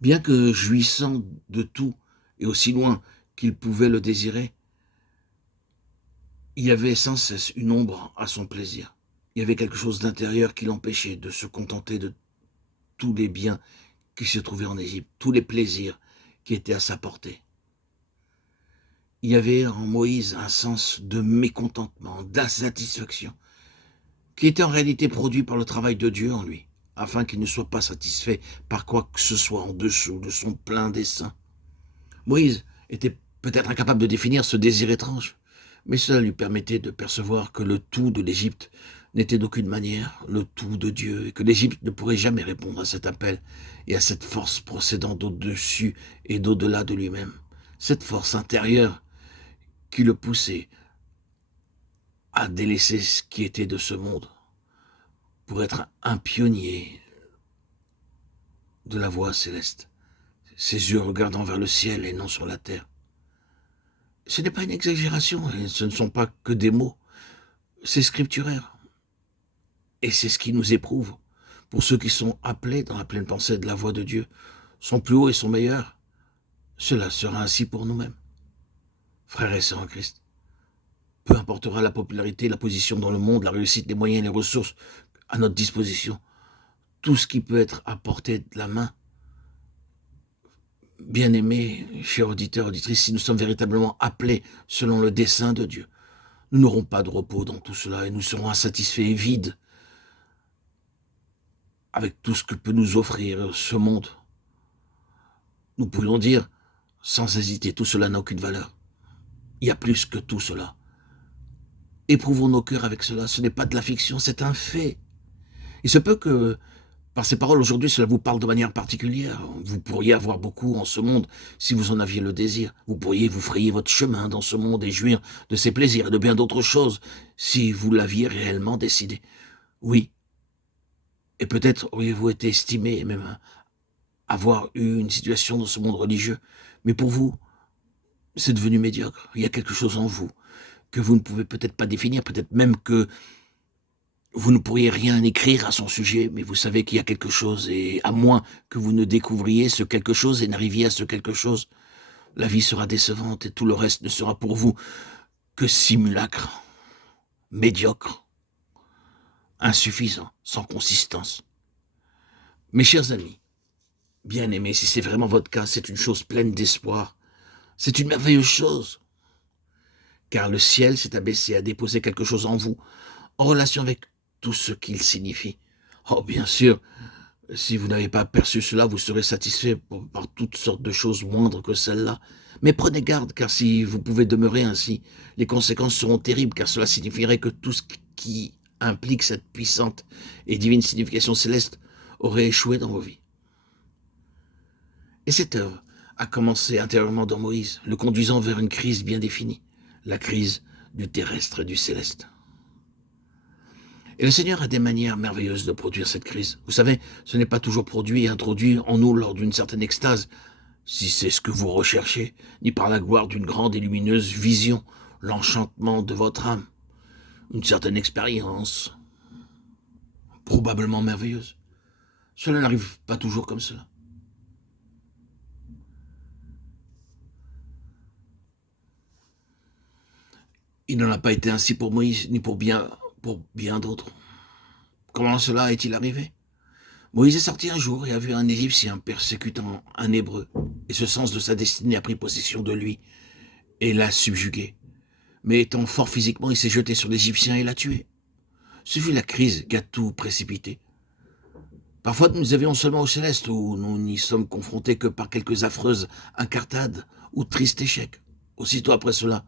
Bien que jouissant de tout, et aussi loin qu'il pouvait le désirer, il y avait sans cesse une ombre à son plaisir. Il y avait quelque chose d'intérieur qui l'empêchait de se contenter de tous les biens qui se trouvaient en Égypte, tous les plaisirs qui étaient à sa portée. Il y avait en Moïse un sens de mécontentement, d'insatisfaction, qui était en réalité produit par le travail de Dieu en lui, afin qu'il ne soit pas satisfait par quoi que ce soit en dessous de son plein dessein. Moïse était peut-être incapable de définir ce désir étrange, mais cela lui permettait de percevoir que le tout de l'Égypte n'était d'aucune manière le tout de Dieu, et que l'Égypte ne pourrait jamais répondre à cet appel et à cette force procédant d'au-dessus et d'au-delà de lui-même. Cette force intérieure qui le poussait à délaisser ce qui était de ce monde pour être un pionnier de la voie céleste, ses yeux regardant vers le ciel et non sur la terre. Ce n'est pas une exagération, et ce ne sont pas que des mots, c'est scripturaire. Et c'est ce qui nous éprouve. Pour ceux qui sont appelés dans la pleine pensée de la voix de Dieu, sont plus hauts et sont meilleurs, cela sera ainsi pour nous-mêmes. Frères et sœurs en Christ, peu importera la popularité, la position dans le monde, la réussite, les moyens, les ressources à notre disposition, tout ce qui peut être à portée de la main. Bien-aimés, chers auditeurs, auditrices, si nous sommes véritablement appelés selon le dessein de Dieu, nous n'aurons pas de repos dans tout cela et nous serons insatisfaits et vides avec tout ce que peut nous offrir ce monde. Nous pourrions dire, sans hésiter, tout cela n'a aucune valeur. Il y a plus que tout cela. Éprouvons nos cœurs avec cela. Ce n'est pas de la fiction, c'est un fait. Il se peut que, par ces paroles aujourd'hui, cela vous parle de manière particulière. Vous pourriez avoir beaucoup en ce monde si vous en aviez le désir. Vous pourriez vous frayer votre chemin dans ce monde et jouir de ses plaisirs et de bien d'autres choses si vous l'aviez réellement décidé. Oui. Et peut-être auriez-vous été estimé et même avoir eu une situation dans ce monde religieux. Mais pour vous, c'est devenu médiocre. Il y a quelque chose en vous que vous ne pouvez peut-être pas définir, peut-être même que vous ne pourriez rien écrire à son sujet, mais vous savez qu'il y a quelque chose, et à moins que vous ne découvriez ce quelque chose et n'arriviez à ce quelque chose, la vie sera décevante et tout le reste ne sera pour vous que simulacre, médiocre, insuffisant, sans consistance. Mes chers amis, bien-aimés, si c'est vraiment votre cas, c'est une chose pleine d'espoir. C'est une merveilleuse chose, car le ciel s'est abaissé à déposer quelque chose en vous, en relation avec tout ce qu'il signifie. Oh, bien sûr, si vous n'avez pas perçu cela, vous serez satisfait par toutes sortes de choses moindres que celles-là. Mais prenez garde, car si vous pouvez demeurer ainsi, les conséquences seront terribles, car cela signifierait que tout ce qui implique cette puissante et divine signification céleste aurait échoué dans vos vies. Et cette œuvre a commencé intérieurement dans Moïse, le conduisant vers une crise bien définie, la crise du terrestre et du céleste. Et le Seigneur a des manières merveilleuses de produire cette crise. Vous savez, ce n'est pas toujours produit et introduit en nous lors d'une certaine extase, si c'est ce que vous recherchez, ni par la gloire d'une grande et lumineuse vision, l'enchantement de votre âme, une certaine expérience, probablement merveilleuse. Cela n'arrive pas toujours comme cela. Il n'en a pas été ainsi pour Moïse, ni pour bien d'autres. Comment cela est-il arrivé? Moïse est sorti un jour et a vu un Égyptien persécutant un Hébreu, et ce sens de sa destinée a pris possession de lui et l'a subjugué. Mais étant fort physiquement, il s'est jeté sur l'Égyptien et l'a tué. Ce fut la crise qui a tout précipité. Parfois, nous avions seulement au céleste, où nous n'y sommes confrontés que par quelques affreuses incartades ou tristes échecs. Aussitôt après cela,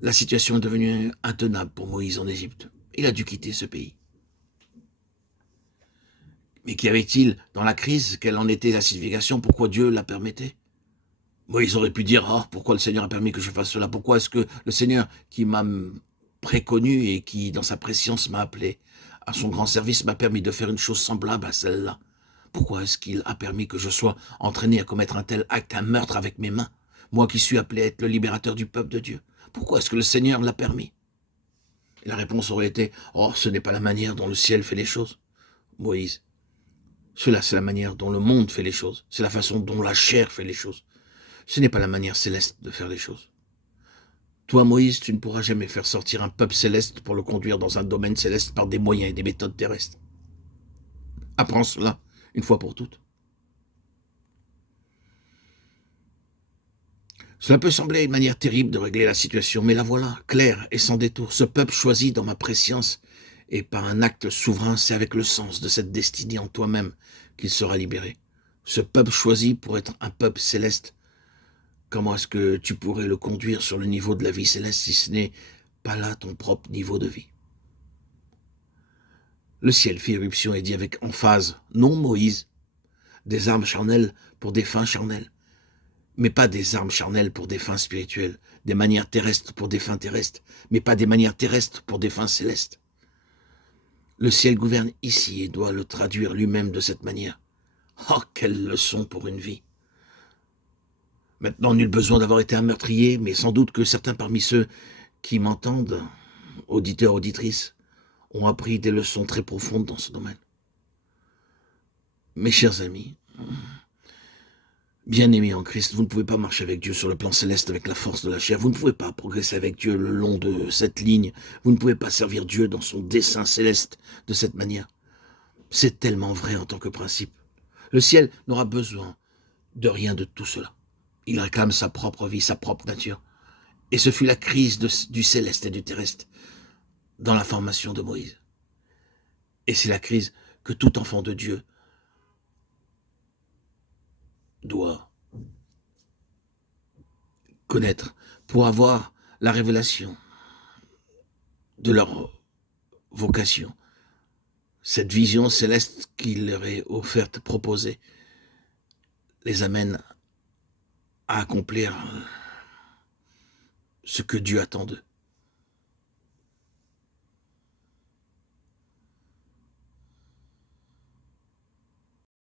la situation est devenue intenable pour Moïse en Égypte. Il a dû quitter ce pays. Mais qu'y avait-il dans la crise? Quelle en était la signification? Pourquoi Dieu la permettait? Moïse aurait pu dire, pourquoi le Seigneur a permis que je fasse cela? Pourquoi est-ce que le Seigneur, qui m'a préconnu et qui, dans sa préscience, m'a appelé à son grand service, m'a permis de faire une chose semblable à celle-là? Pourquoi est-ce qu'il a permis que je sois entraîné à commettre un tel acte, un meurtre avec mes mains? Moi qui suis appelé à être le libérateur du peuple de Dieu. Pourquoi est-ce que le Seigneur l'a permis? Et la réponse aurait été, ce n'est pas la manière dont le ciel fait les choses. Moïse, Cela, c'est la manière dont le monde fait les choses. C'est la façon dont la chair fait les choses. Ce n'est pas la manière céleste de faire les choses. Toi, Moïse, tu ne pourras jamais faire sortir un peuple céleste pour le conduire dans un domaine céleste par des moyens et des méthodes terrestres. Apprends cela, une fois pour toutes. Cela peut sembler une manière terrible de régler la situation, mais la voilà, claire et sans détour. Ce peuple choisi dans ma préscience, et par un acte souverain, c'est avec le sens de cette destinée en toi-même qu'il sera libéré. Ce peuple choisi pour être un peuple céleste, comment est-ce que tu pourrais le conduire sur le niveau de la vie céleste si ce n'est pas là ton propre niveau de vie? Le ciel fit éruption et dit avec emphase, non Moïse, des armes charnelles pour des fins charnelles, mais pas des armes charnelles pour des fins spirituelles, des manières terrestres pour des fins terrestres, mais pas des manières terrestres pour des fins célestes. Le ciel gouverne ici et doit le traduire lui-même de cette manière. Oh, quelle leçon pour une vie! Maintenant, nul besoin d'avoir été un meurtrier, mais sans doute que certains parmi ceux qui m'entendent, auditeurs, auditrices, ont appris des leçons très profondes dans ce domaine. Mes chers amis, bien-aimés en Christ, vous ne pouvez pas marcher avec Dieu sur le plan céleste avec la force de la chair. Vous ne pouvez pas progresser avec Dieu le long de cette ligne. Vous ne pouvez pas servir Dieu dans son dessein céleste de cette manière. C'est tellement vrai en tant que principe. Le ciel n'aura besoin de rien de tout cela. Il réclame sa propre vie, sa propre nature. Et ce fut la crise du céleste et du terrestre dans la formation de Moïse. Et c'est la crise que tout enfant de Dieu doit connaître pour avoir la révélation de leur vocation. Cette vision céleste qui leur est offerte, proposée, les amène à accomplir ce que Dieu attend d'eux.